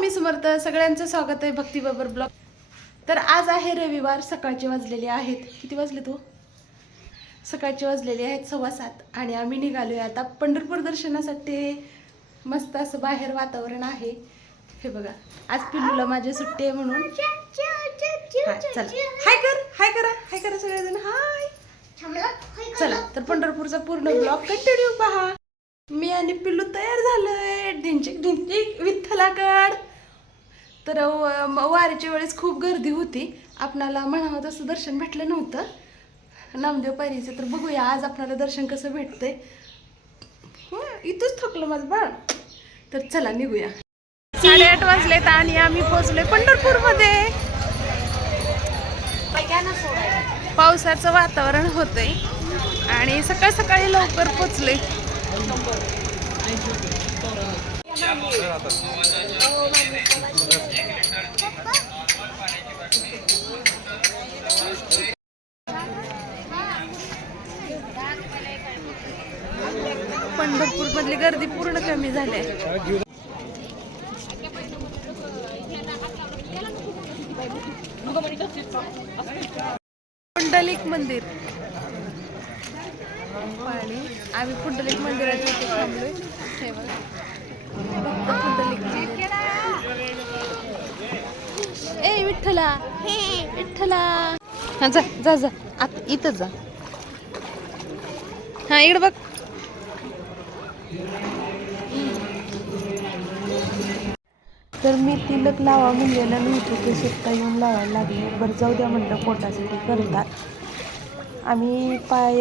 स्वामी समर्थ. सगळ्यांचं स्वागत आहे भक्ती बबर ब्लॉग. तर आज आहे रविवार सकाळचे वाजलेले आहेत. किती वाजले तू? सकाळचे वाजलेले आहेत सव्वा सात आणि आम्ही निघालो आहे आता पंढरपूर दर्शनासाठी. मस्त असं बाहेर वातावरण आहे. हे बघा आज पिल्लूला माझी सुट्टी आहे म्हणून. चला. हाय कर हाय करा हाय करा सगळेजण. हाय. चला तर पंढरपूरचा पूर्ण ब्लॉग कंटिन्यू पहा. मी आणि पिल्लू तयार झालोय. ढिंचिक ढिंचिक विठ्ठलाकड तर व- वारीच्या वेळेस खूप गर्दी होती. आपणाला म्हणावं तसं दर्शन भेटलं नव्हतं. नामदेव पायरीचं तर बघूया आज आपणाला दर्शन कसं भेटतंय. इथंच थकलं माझं बाळ. तर चला निघूया. साडेआठ वाजलेत आणि आम्ही पोहोचलोय पंढरपूरमध्ये. पावसाचं वातावरण होतंय. आणि सकाळ सकाळी लवकर पोचले पंढरपूर मधली गर्दी पूर्ण कमी झाली आहे. पुंडलिक मंदिर. पाणी. आम्ही पुंडलिक मंदिराच्या इथे थांबलोय. ए विठ्ठला. विठ्ठला. हा जा जा जा. आत इथं जा. हा इकडे बघ. तर मी तिलक लावा म्हणलेलं नव्हतं ते सुद्धा येऊन लावायला लागले. बरं जाऊ द्या म्हणलं पोटासाठी करतात. आम्ही पाय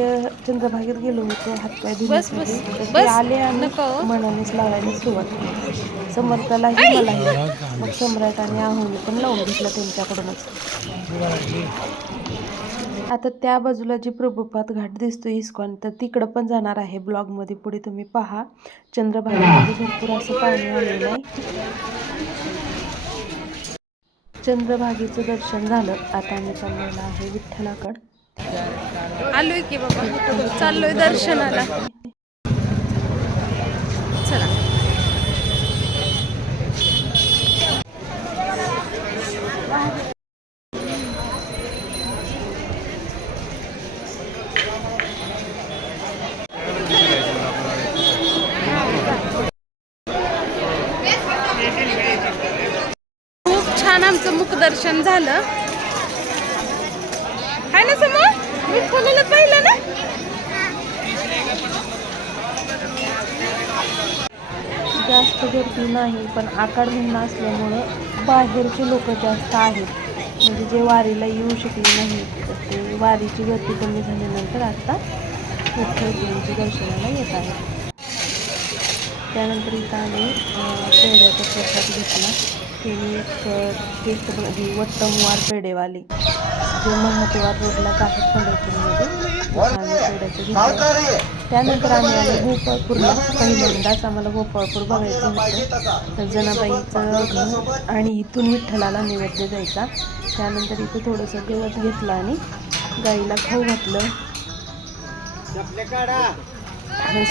चंद्रभागेत गेलो होतो हातपाय धुण्यासाठी. आले आणि मनानेच लावायला सुरुवात केली. समर्थालाही मलाही मग सम्राट आणि आहोने पण लावून घेतलं त्यांच्याकडूनच. आता त्या बाजूला जी प्रभुपात घाट दिसतो इस्कॉन तर तिकडं पण जाणार आहे. ब्लॉगमध्ये पुढे तुम्ही पहा. चंद्रभागेमध्ये भरपूर असं पाणी आलेलं आहे. चंद्रभागेचं दर्शन झालं. आता आम्ही चाललेलं आहे विठ्ठलाकड. आलोय की बाबा. चाललोय दर्शनाला. चला. खूप छान आमचं मुखदर्शन झालं. आहे ना समोर? मी खोलेलं पाहिलं ना? जास्त गर्दी नाही पण आकार भिन्न असल्यामुळं बाहेरचे लोक जास्त आहेत. म्हणजे जे वारीला येऊ शकले नाही तर ते वारीची गर्दी कमी झाल्यानंतर आता विठ्ठल दर्शनाला येत आहे त्यानंतर इथं आम्ही पेढ्याचा प्रसाद घेतला. त्यांनी एक अं, टेस्ट वट्टमवार पेढेवाले. जे महत्वार रोडलाच आहेत पंढरपूरमध्ये. आम्ही त्यानंतर आम्ही आलो गोपाळपूरला. पहिल्यांदाच आम्हाला गोपाळपूर बघायचं होतं. तर जनाबाईचं आणि इथून विठ्ठलाला नैवेद्य जायचा त्यानंतर इथं थोडंसं गवत घेतलं आणि गाईला खाऊ घातलं.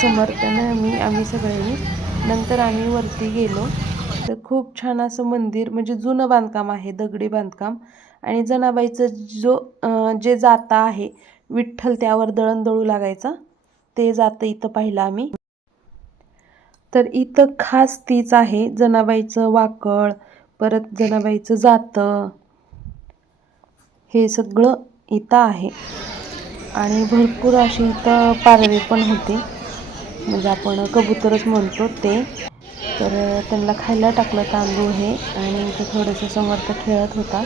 समर्थनं मी आम्ही सगळ्यांनी. नंतर आम्ही वरती गेलो. तर खूप छान असं मंदिर म्हणजे जुनं बांधकाम आहे दगडी बांधकाम. आणि जनाबाईचं जो जे जाता आहे विठ्ठल त्यावर दळण दळू लागायचा ते जातं इथं पाहिलं आम्ही. तर इथं खास तीच आहे जनाबाईचं वाकळ परत जनाबाईचं जातं. हे सगळं इथं आहे. आणि भरपूर अशी इथं पारवे पण होते. म्हणजे आपण कबूतरच म्हणतो ते. तर त्यांना खायला टाकलं तांदूळ हे आणि ते थोडंसं समर्थ खेळत होता.